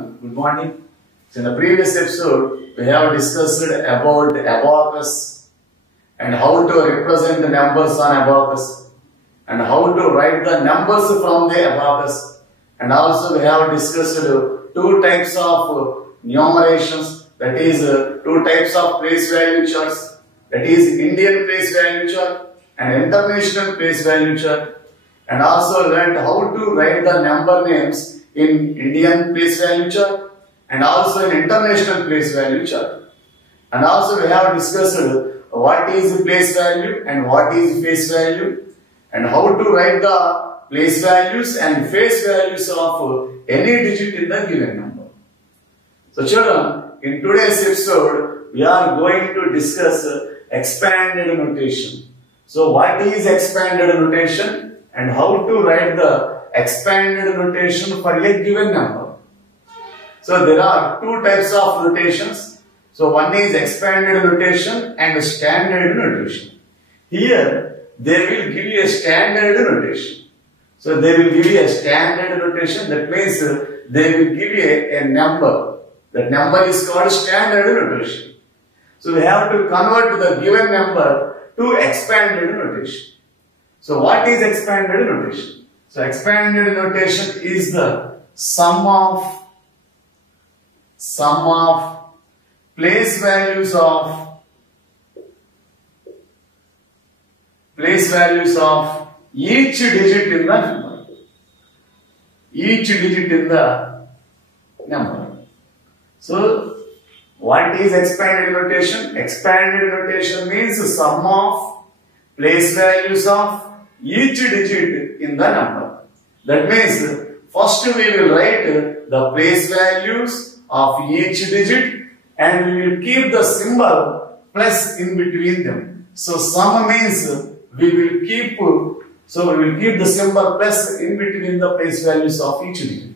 Good morning. So in the previous episode, we have discussed about abacus and how to represent the numbers on abacus and how to write the numbers from the abacus. And also we have discussed two types of numerations, that is two types of place value charts, that is Indian place value chart and international place value chart. And also learned how to write the number names in Indian place value chart and also in international place value chart. And also we have discussed what is place value and what is face value and how to write the place values and face values of any digit in the given number. So children, in today's episode we are going to discuss expanded notation. So what is expanded notation and how to write the expanded notation for a given number? So there are two types of notations. So one is expanded notation and standard notation. Here they will give you a standard notation. So they will give you a standard notation, that means they will give you a number. That number is called standard notation. So we have to convert the given number to expanded notation. So what is expanded notation? So expanded notation is the sum of place values of each digit in the number. Each digit in the number. So what is expanded notation? Expanded notation means the sum of place values of each digit in the number. That means first we will write the place values of each digit and we will keep the symbol plus in between them. So sum means we will keep the symbol plus in between the place values of each digit.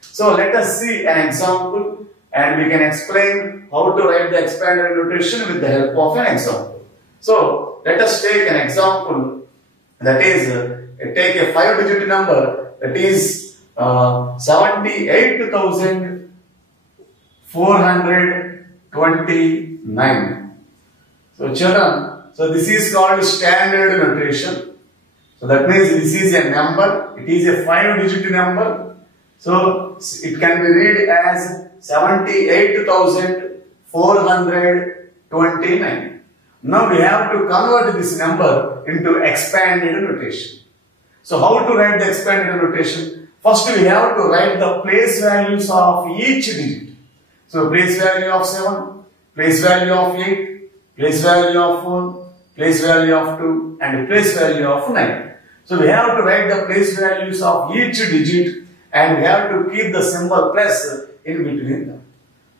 So let us see an example and we can explain how to write the expanded notation with the help of an example. So let us take an example, that is take a 5-digit number, that is 78,429. So children, so this is called standard notation. So that means this is a number, it is a 5-digit number. So it can be read as 78,429. Now we have to convert this number into expanded notation. So how to write the expanded notation? First we have to write the place values of each digit. So place value of 7, place value of 8, place value of 4, place value of 2 and place value of 9. So we have to write the place values of each digit and we have to keep the symbol plus in between them.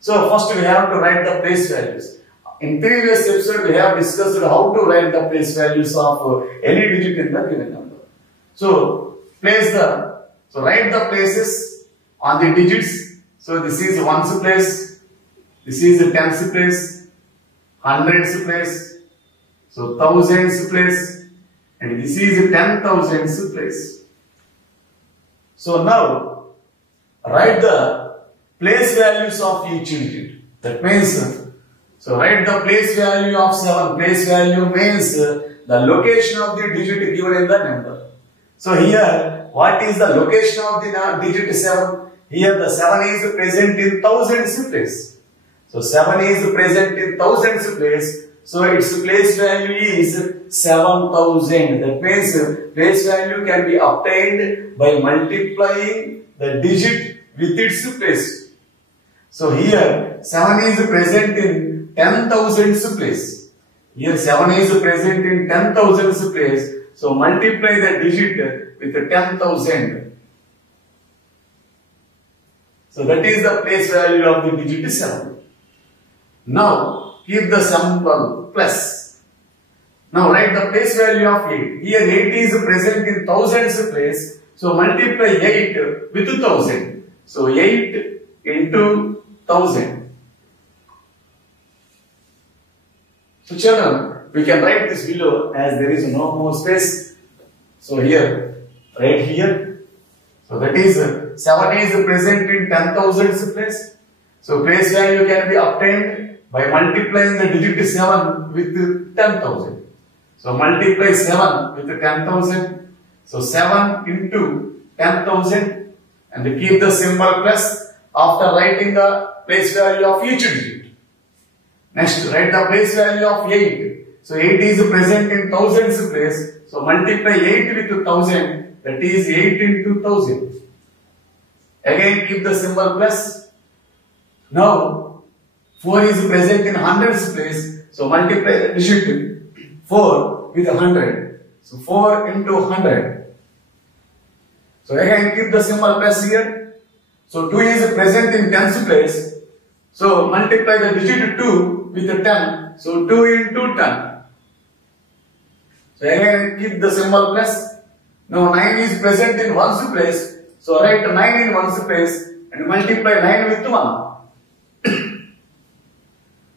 So first we have to write the place values. In previous episode we have discussed how to write the place values of any digit in the given number. So write the places on the digits. So this is ones place, this is the tens place, hundreds place, so thousands place, and this is the 10,000s place. So now write the place values of each digit. That means so write the place value of 7. Place value means the location of the digit given in the number. So here, what is the location of the digit 7? Here the 7 is present in thousands place. So 7 is present in thousands place. So its place value is 7,000. That means place value can be obtained by multiplying the digit with its place. So here 7 is present in 10,000s place. Here 7 is present in 10,000s place. So multiply the digit with 10,000. So that is the place value of the digit 7. Now keep the symbol plus. Now write the place value of 8. Here 8 is present in thousands place. So multiply 8 with 1000. So 8 into 1000. So children, we can write this below as there is no more space. So here, right here. So that is 7 is present in 10,000s place. So place value can be obtained by multiplying the digit 7 with 10,000. So multiply 7 with 10,000. So 7 into 10,000 and keep the symbol plus after writing the place value of each digit. Next, write the place value of 8. So 8 is present in thousands place. So multiply 8 with 1000. That is 8 into 1000. Again keep the symbol plus. Now 4 is present in hundreds place. So multiply the digit 4 with 100. So 4 into 100. So again keep the symbol plus here. So 2 is present in tens place. So multiply the digit 2 with 10. So 2 into 10. So again keep the symbol plus. Now 9 is present in ones place. So write 9 in ones place and multiply 9 with 1.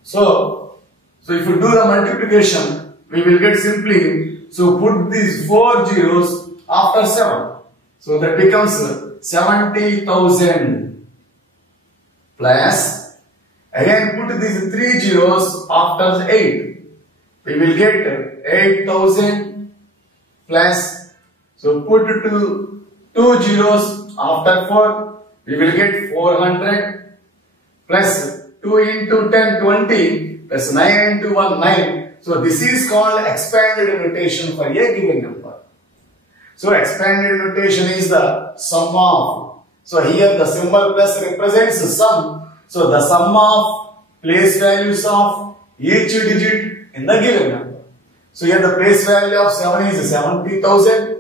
So if you do the multiplication, we will get simply, so put these 4 zeros after 7. So that becomes 70,000 plus, again put these 3 zeros after 8. We will get 8,000 plus, so put 2 zeros after 4. We will get 400 plus 2 into 10, 20 plus 9 into 1, 9. So this is called expanded notation for a given number. So expanded notation is the sum of. So here the symbol plus represents the sum. So the sum of place values of each digit in the given number. So here the place value of 7 is 70,000.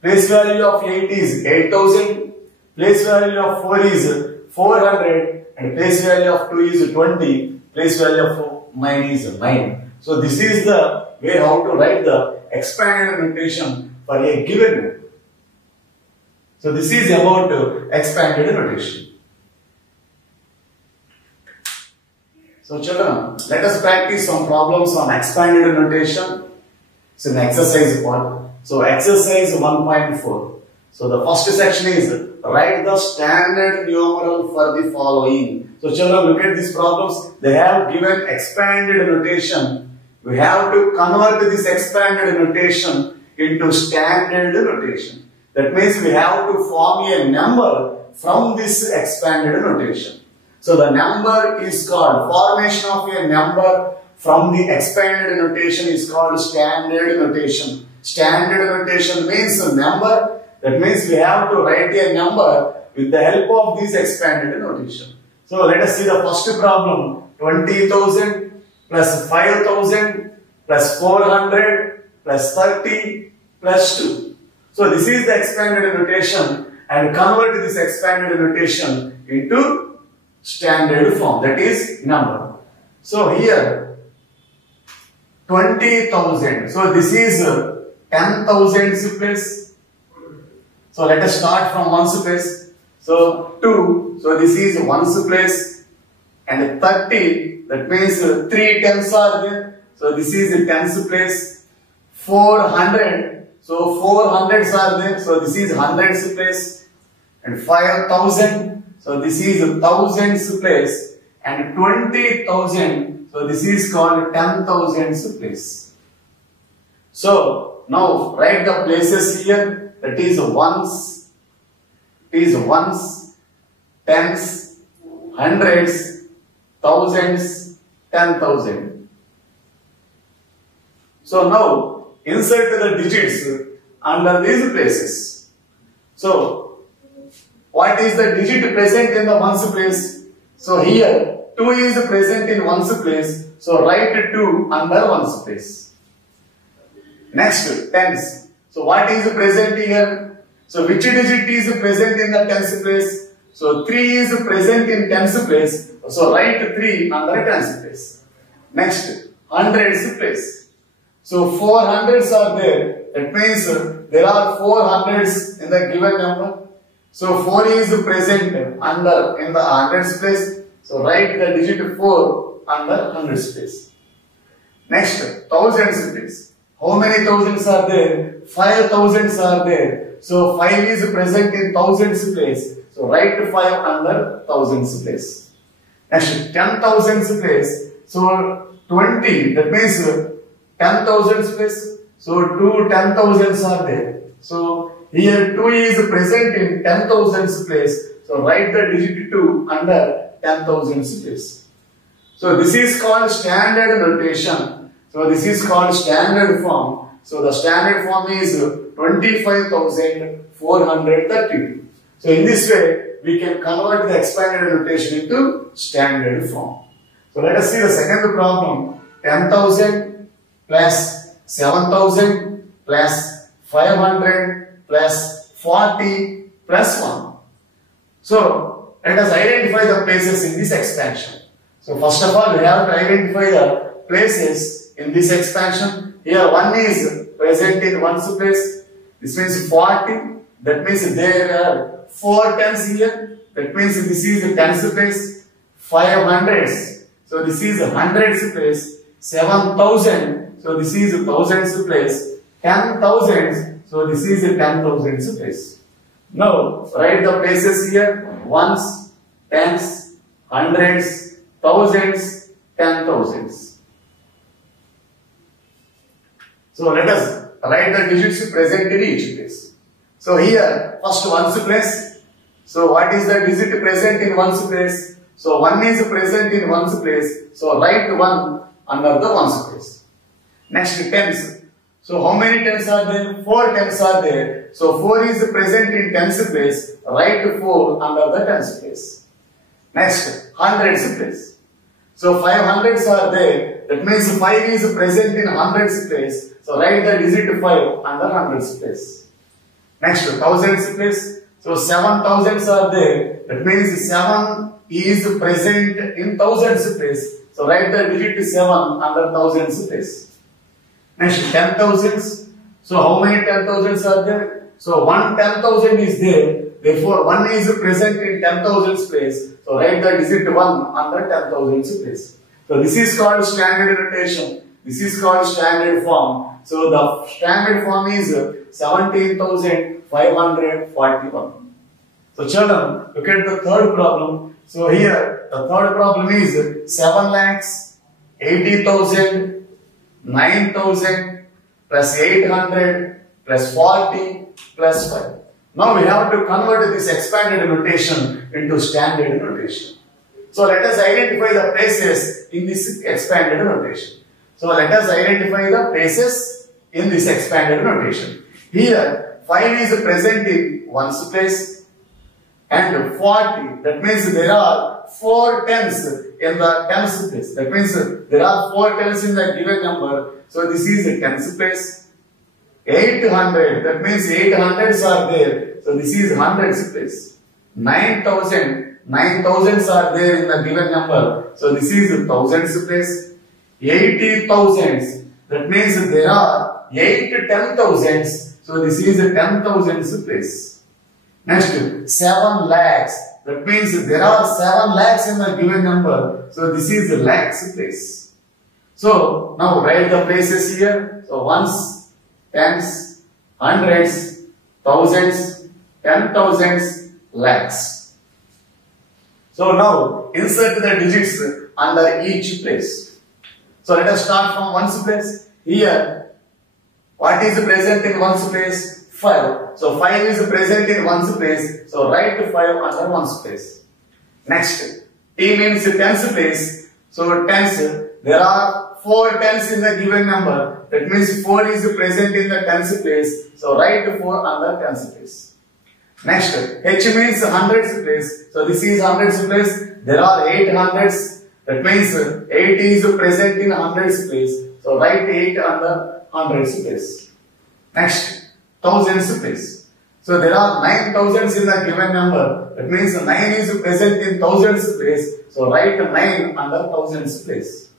Place value of 8 is 8,000. Place value of 4 is 400. And place value of 2 is 20. Place value of 9 is 9. So this is the way how to write the expanded notation for a given number. So this is about expanded notation. So children, let us practice some problems on expanded notation. It's an exercise part. So exercise 1.4. So the first section is write the standard numeral for the following. So children, look at these problems. They have given expanded notation. We have to convert this expanded notation into standard notation. That means we have to form a number from this expanded notation. So the number is called, formation of a number from the expanded notation is called standard notation. Standard notation means a number. That means we have to write a number with the help of this expanded notation. So let us see the first problem. 20,000 plus 5,000 plus 400 plus 30 plus 2. So this is the expanded notation and convert this expanded notation into standard form, that is number. So here 20,000. So this is 10,000 place. So let us start from ones place. So 2. So this is ones place. And 30. That means 3 tens are there. So this is tens place. 400. So 400s are there. So this is hundreds place. And 5,000. So this is thousands place. And 20,000. So this is called 10,000s place. So now write the places here. That is ones, tens, hundreds, thousands, 10,000. So now insert the digits under these places. So what is the digit present in the ones place? So here 2 is present in ones place. So write 2 under ones place. Next, tens. So what is present here? So which digit is present in the tens place? So 3 is present in tens place. So write 3 under tens place. Next, hundreds place. So 4 hundreds are there. That means there are 4 hundreds in the given number. So 4 is present under in the hundreds place. So write the digit 4 under hundreds place. Next, thousands place. How many thousands are there? 5 thousands are there. So 5 is present in thousands place. So write 5 under thousands place. Next 10 thousands place. So 20, that means 10 thousands place. So 2 10,000s are there. So here 2 is present in 10 thousands place. So write the digit 2 under 10 thousands place. So this is called standard notation. So this is called standard form. So the standard form is 25,432. So in this way, we can convert the expanded notation into standard form. So let us see the second problem. 10,000 plus 7,000 plus 500 plus 40 plus 1. So let us identify the places in this expansion. So first of all, we have to identify the places in this expansion. Here 1 is present in 1's place. This means 40. That means there are 4 tens here. That means this is the tens place. 5 hundreds. So this is a hundreds place. 7,000. So this is a thousands place. 10,000. So this is a 10,000s place. Now write the places here. Ones, tens, hundreds, thousands, 10,000s. So let us write the digits present in each place. So here first 1's place. So what is the digit present in 1's place? So 1 is present in 1's place. So write 1 under the 1's place. Next tens. So how many tens are there? 4 tens are there. So 4 is present in 10's place. Write 4 under the 10's place. Next hundreds place. So 500s are there. That means 5 is present in hundreds place. So write the digit 5 under hundreds place. Next thousands place. So 7,000s are there. That means 7 is present in thousands place. So write the digit 7 under thousands place. Next 10,000s. So how many 10,000s are there? So 1 10,000 is there. Therefore 1 is present in 10,000s place. So write the digit 1 under 10,000s place. So this is called standard notation. This is called standard form. So the standard form is 17,541. So children, look at the third problem. So here the third problem is 7,80,000, 9,000 plus 800 plus 40 plus 5. Now we have to convert this expanded notation into standard notation. So let us identify the places in this expanded notation. So let us identify the places in this expanded notation. Here 5 is present in 1's place and 40. That means there are 4 tens in the tens place. That means there are 4 tens in the given number. So this is a tens place. 800. That means 800s are there. So this is hundreds place. 9,000. 9,000s are there in the given number. So this is thousands place. 80,000s. That means there are 8 10,000s. So this is 10,000s place. Next 7 lakhs. That means there are 7 lakhs in the given number. So this is lakhs place. So now write the places here. So ones, tens, hundreds, thousands, 10,000s, lakhs. So now insert the digits under each place. So let us start from 1's place. Here, what is present in 1's place? 5. So 5 is present in 1's place. So write 5 under 1's place. Next, T means tens place. So tens, there are 4 tens in the given number. That means 4 is present in the tens place. So write 4 under tens place. Next, H means hundreds place. So this is hundreds place. There are 8 hundreds. That means 8 is present in hundreds place. So write 8 under hundreds place. Next, thousands place. So there are 9,000s in the given number. That means 9 is present in thousands place. So write 9 under thousands place.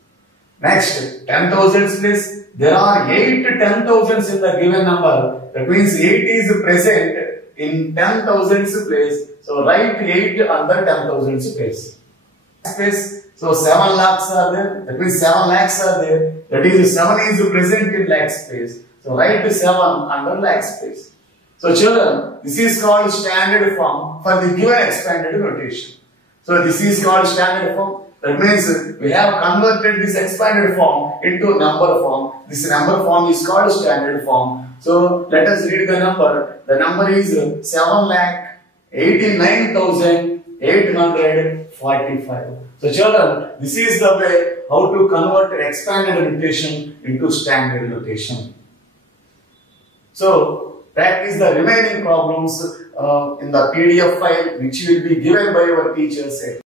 Next, 10,000s place. There are 8 10,000s in the given number. That means 8 is present in 10,000s place. So write 8 under 10,000s place. space. So 7 lakhs are there. That means 7 lakhs are there. That is 7 is present in lakh space. So write 7 under lakh space. So children, this is called standard form for the given expanded notation. So this is called standard form. That means we have converted this expanded form into number form. This number form is called standard form. So let us read the number. The number is 7,89,845. So children, this is the way how to convert an expanded notation into standard notation. So practice the remaining problems in the PDF file which will be given by your teachers.